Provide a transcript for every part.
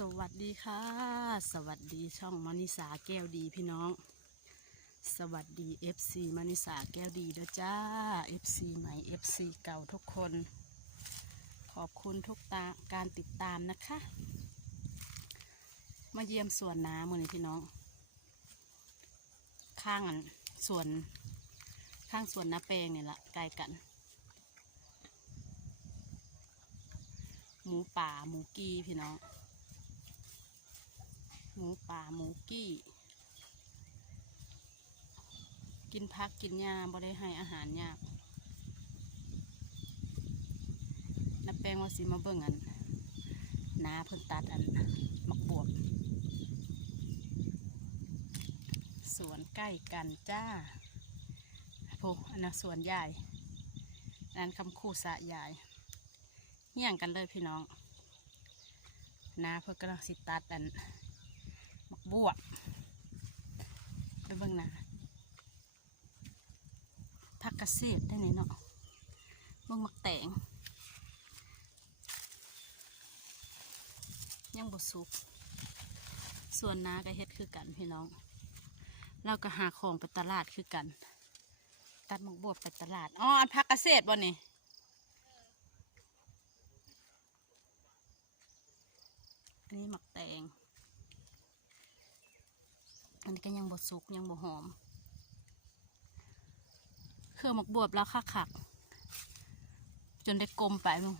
สวัสดีค่ะ สวัสดีช่องมานิสาแก้วดีพี่น้อง สวัสดี FC มานิสาแก้วดีด้วยจ้า FC ใหม่ FC เก่าทุกคน ขอบคุณทุกตาการติดตามนะคะ มาเยี่ยมสวนน้ำมือนี้พี่น้อง ข้างอันสวนข้างสวนน้าแปลงเนี่ยละใกลกัน หมูป่าหมูกีพี่น้อง หมูป่าหมูกี้ กินพักกินหญ้าบ่ได้ให้อาหารยากน้าแป้งว่าสิมาเบิ่งอันนาเพิ่นตัดอันมักบวบสวนใกล้กันจ้าโอ้อันนั้นสวนใหญ่อันนั้นคำคู่สะใหญ่เฮี่ยงกันเลยพี่น้องนาเพื่อกำลังสิตัดอัน บวบไปเบิ่งนาผักกระเสียดได้ไหนเนาะเบิ่งมักแตงยังบ่สุก ส่วนนาก็เฮ็ดคือกันพี่น้อง เราก็หาของไปตลาดคือกัน ตัดมักบวบไปตลาด อ๋อ อันผักกระเสียดบ่นี่อันนี้หมักแตง อันนี้ก็ยังบดสุกยังบดหอม เครื่องหมักบวบแล้วคักคักจนได้กลมไปมึง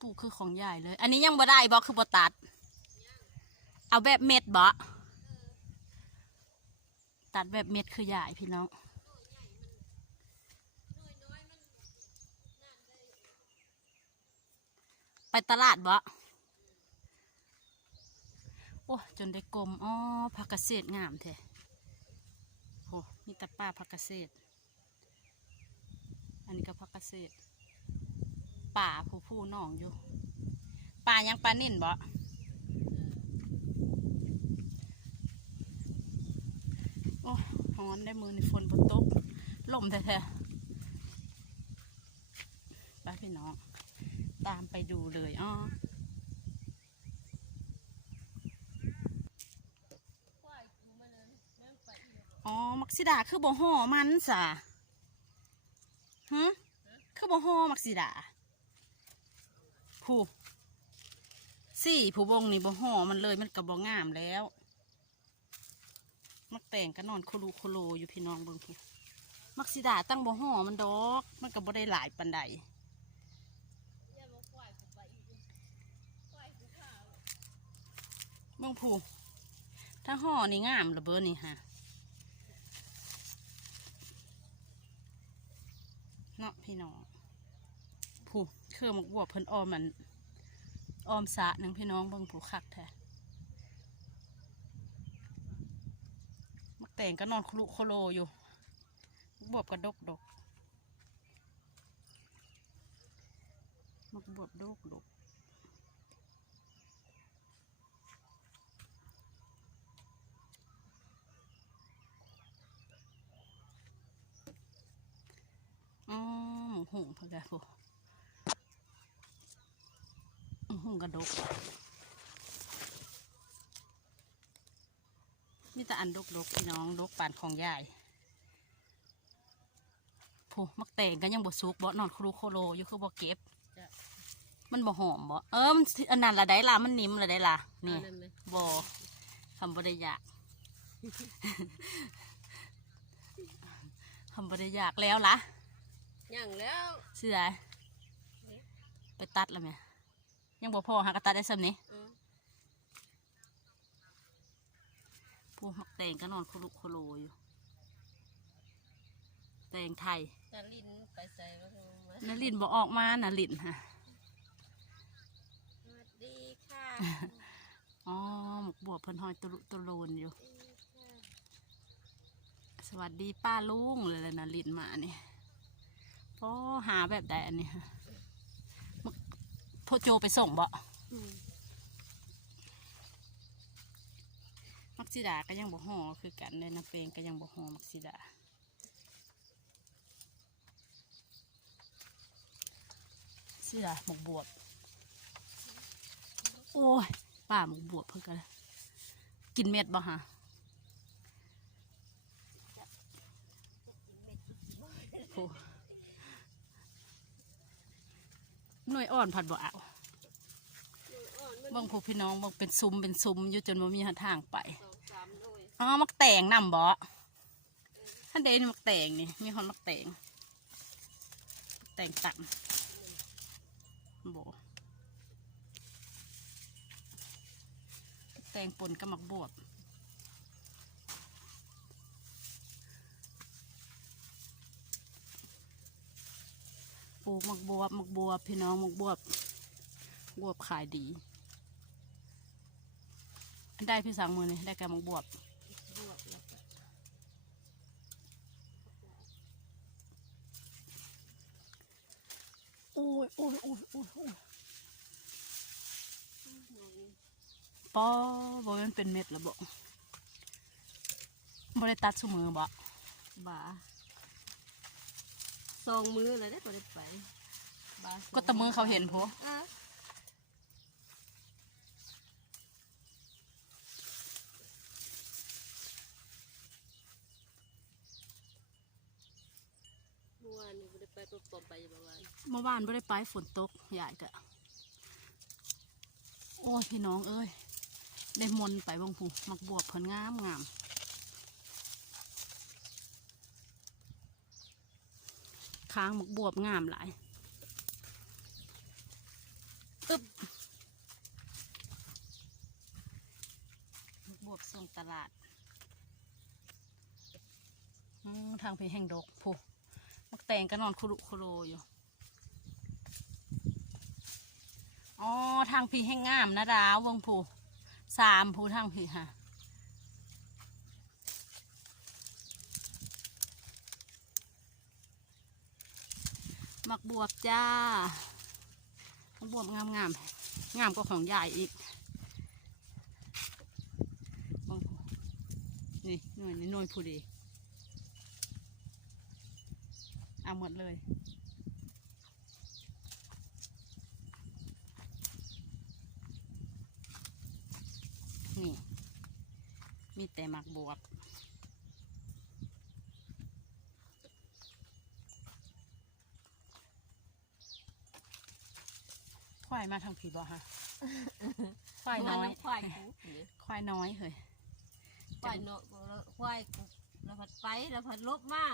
ปลูกคือของใหญ่เลย อันนี้ยังบ่ได้บอคือบตัด เอาแบบเม็ดบ่ตัดแบบเม็ดคือใหญ่พี่น้องไปตลาดบ่ โอ้จนได้กลมอ๋อผักเกษตรงามแท้โอ้มีแต่ป้าผักเกษตรอันนี้ก็ผักเกษตรป่าผู้ผู้น้องอยู่ป่ายังปลานิ่นบ่โอ้ฮ้อนได้มือในฝนบนตกลมแท้ๆไปพี่น้อง ตามไปดูเลยอ๋อ อ๋อ มักซิดาคือบ่ห่อมันสะฮะคือบ่ห่อมักซิดาผู้สี่ผู้บงนี่บ่ห่อมันเลยมันกับบ่งามแล้ว มักแต่งก็นอนโคลูโคโลอยู่พี่น้องเบิ่งผู้มักซิดาตั้งบ่ห่อมันดอก มันก็บ่ได้หลายปันใดเบิ่งผู้ถ้าห่อนี่งามระเบ้อนี่ฮะ เนาะพี่น้องผู้เครื่องมักบวบเพิ่นออมมันออมสะหนึ่งพี่น้องบางผู้คักแท้มักแต่งก็นอนคลุโคโลอยู่มักบวบกระดกดกมักบวบดกดกอ๋อ หมูหุงเพื่อนกันผู้หมูหุงกระดกมีแต่อันดกดกพี่น้องดกปานของใหญ่ผู้มักแต่งกันยังบ่สุกบ่นอนครูโคโลอยู่คือบ่เก็บจ้ะมันบ่หอมบ่เออมันสิอันนั้นละได้ล่ะมันนิ่มละได้ล่ะนี่นั่นเลยบ่ทำบ่ได้อยากทำบ่ได้อยากแล้วล่ะอ ย่างแล้วเสือไปตัดแล้วไหมยังบ่พอหากระตัดได้ซ้ำนี้อืมพวกมักแตงก็นอนคุรุโคโลอยู่แตงไทยนาลินไปใส่บ้างมานาลินบ่ออกมานาลินฮะสวัสดีค่ะอ๋อหมกบวบเพิ่นหอยตุลุตุโลนอยู่ สวัสดีป้าลุงเลยแหละนาลินมาเนี่ย โอ้หาแบบใดอันนี้พ่อโจไปส่งบ่มมักซิดาก็ยังบ่ห่อคือกันเลยนะเปงก็ยังบ่ห่อมักซิดาซิดาหมกบวบโอ้ยป้าหมกบวบเพิ่งกันกินเม็ดบ่ฮะโอ้ หน่วยอ่อนผัดบ่เอาอ่อนมันบางพวกพี่น้องบอกเป็นซุ้มเป็นซุ้มอยู่จนว่ามีหนทางไปสองสามหน่วยอ๋อมักแตงนำบ่ท่านเดนมักแตงนี่มีคนมักแตงมักแตงต่ำบ่มักแตงปนกับมักบวบ ลูกมักบวบมักบวบพี่น้องมักบวบบวบขายดี ได้พี่สังมือนี่ได้แกมักบวบบวกแล้วก็โอ้ยโอ้ยโอ้ยโอ้ยโอ้ยปอบ่แมันเป็นเม็ดแล้วบ่บ่ได้ตัดสมือบ่บา สองมือแล้วได้ก็ได้ไปบาสงก็แตะมือเขาเห็นพออะเมื่อวานนี่บ่ได้ไปปปอมไปอยู่เมื่อวานเมื่อวานบ่ได้ไปฝนตกใหญ่กะ โอ้ยพี่น้องเอ้ย ได้มนต์ไปบางผูมักบวบเพิ่นงามงาม ค้างมักบวบงามหลายอึ๊บมักบวบส่งตลาดอืมทางเพแห่งดกผูมักแตงก็นอนคุรุคุโรอยู่ อ๋อ ทางพี่ให้งามนะดาววงผูสามผูทางพี่ค่ะ มักบวบจ้ามักบวบงามงามงามกว่าของใหญ่อีก นี่หน่วยนี่หน่วยผู้ดีเอาหมดเลยนี่มีแต่หมักบวบ ควายมาทางผีบ่ฮะควายน้อยควายกูนี่ควายน้อยเฮ้ยควายเนาะควายกูแล้วผัดไปแล้วผัดลบมา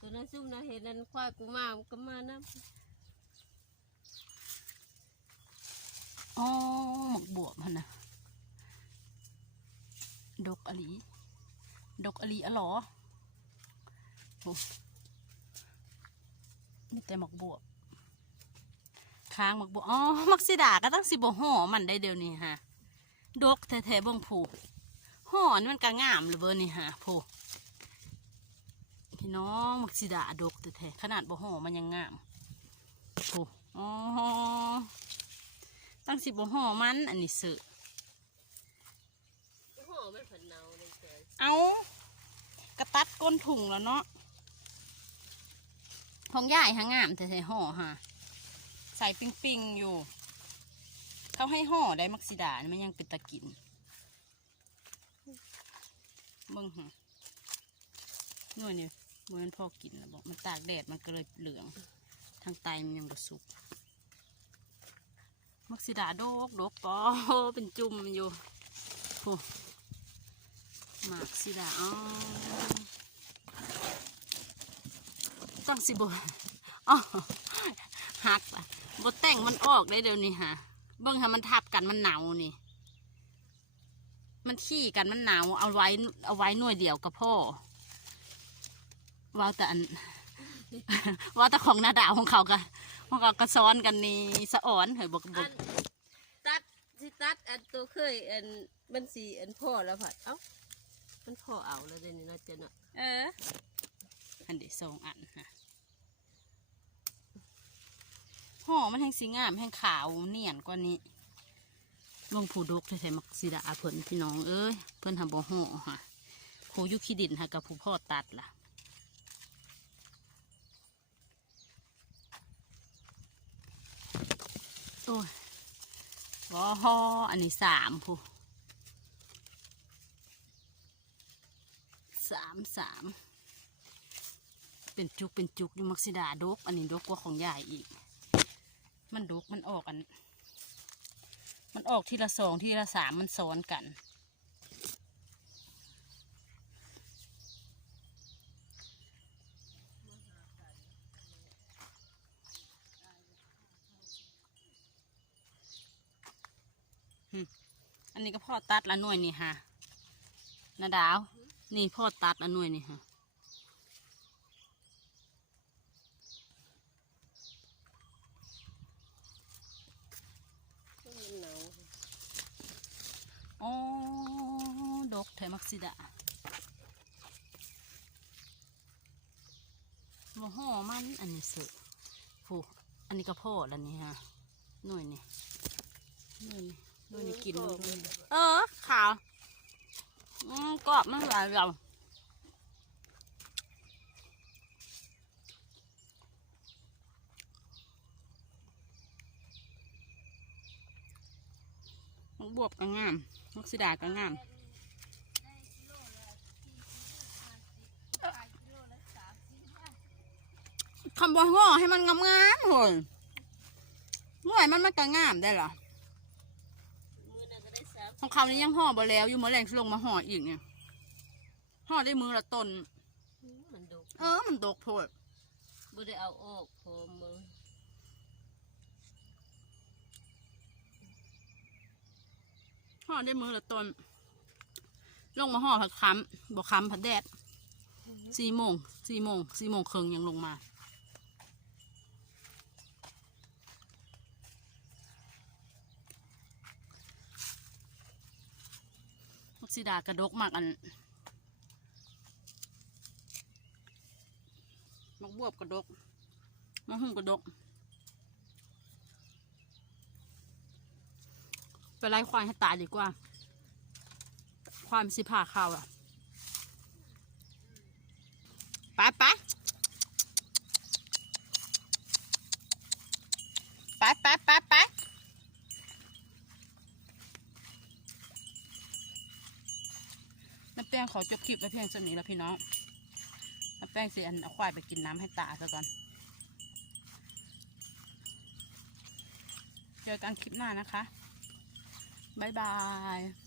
ตัวนั้นซุ่มนะเห็นนั้นควายกูมามันก็มานะอ๋อหมักบวบมันนะดกอลีดกอลีอะหรอโอ้มีแต่หมักบวบ ค้างหมักบวบอ๋อหมักสีดาก็ตั้งสิบห่อมันได้เดี๋ยวนี้ฮะดกแท้ๆเบิ่งผูห่อนี่มันก็งามเลยเบอร์นี่ฮะผูพี่น้องหมักสีดาดกแท้ๆขนาดบ่ห่อมันยังงามผูอ๋อตั้งสิบห่อมันอันนี้สือห่อมันผัดเนาเลยเฉยเอากระตัดก้นถุงแล้วเนาะของย่ายหางามแต่ใส่ห่อฮะ ใส่ปิงปิงๆอยู่ เขาให้ห่อได้มักซิดามันยังเป็นตะกินเบิ่งฮะหน่วยนี่มันพอกินแล้วบอกมันตากแดดมันก็เลยเหลือง ทางไตมันยังบ่สุกมักซิดาโดกโดกปอเป็นจุ่มอยู่โอ้หมากซิดาอ๋อตั้งสิบอ๋อหักละ บแต่งมันออกได้เดี๋ยวนี้ฮะเบิ่งให้มันทับกันมันหนาวนี่ มันขี้กันมันหนาวเอาไว้เอาไว้หน่วยเดียวกับพ่อว่าแต่อันว่าแต่ของหน้าดาวของเขากันของเขาก็ซ้อนกันนี่สะอ่อนเหรอบอกบอัอกนตัดสิตัดอันตัวเคยอันมันสีอันพ่อแล้วผัดเอ้ามันพ่อเอาแล้วเดี๋ยวนี้เราจะเนาะเอออันเดีสองอันนะ ห่อมันแห้งสีงามแห้งขาวเนียนกว่านี้ลงผูดกแท้ๆมักสีดาเพิ่นพี่น้องเอ้ยเพิ่นทำบ่อห่อฮะโคยุคิดินฮะกับผู้พ่อตัดล่ะโอ้ยว้าฮออันนี้สามผู้สามสามเป็นจุกเป็นจุกอยู่มักซิดาดก อันนี้ดกกว่าของยายอีก มันดกมันออกกัน มันออกทีละสองทีละสามมันซ้อนกันอันนี้ก็พ่อตัดละหน่วยนี่ฮะนาดาว นี่พ่อตัดละหน่วยนี่ฮะ มันหนาว อ๋อดกไท มักซิดาโมห่อมันอันนี้สือผูอันนี้ก็พ่อแล้วนี่ฮะหน่วยนี่หน่วยนี่หน่วยนี่กินมันด้วยเออขาวอืมกรอบมากเลยเราบวบก็งามมักซิดาก็งาม คำบอกง้อให้มันงามๆเลยหน่วยมันมันก็งามได้เหรอมือนั้นก็ได้สามของเขานี่ยังห่อบ่แล้ว อยู่มือแรงสิลงมาห่ออีกเนี่ยห่อได้มือละต้นมันดกเออ มันดกโพดบ่ได้เอาออกพอมือห่อได้มือละต้นลงมาห่อผัดค้ำบอกค้ำผัดแดดสี่โมงสี่โมงสี่โมงครึ่งยังลงมา มักซิดากระดกมากอันมักบวบกระดกมักหุ่งกระดกไปไล่ควายให้ตายดีกว่า ควายมันสิผ่าเข้าวอะไปไปไปไปไปไปน้ำ แป้งขอจบคลิปไว้เพียงเท่านี้แล้วพี่น้องน้ำแป้งเสิอันเอาควายไปกินน้ำให้ตาซะก่อน เจอกันคลิปหน้านะคะ บ๊ายบาย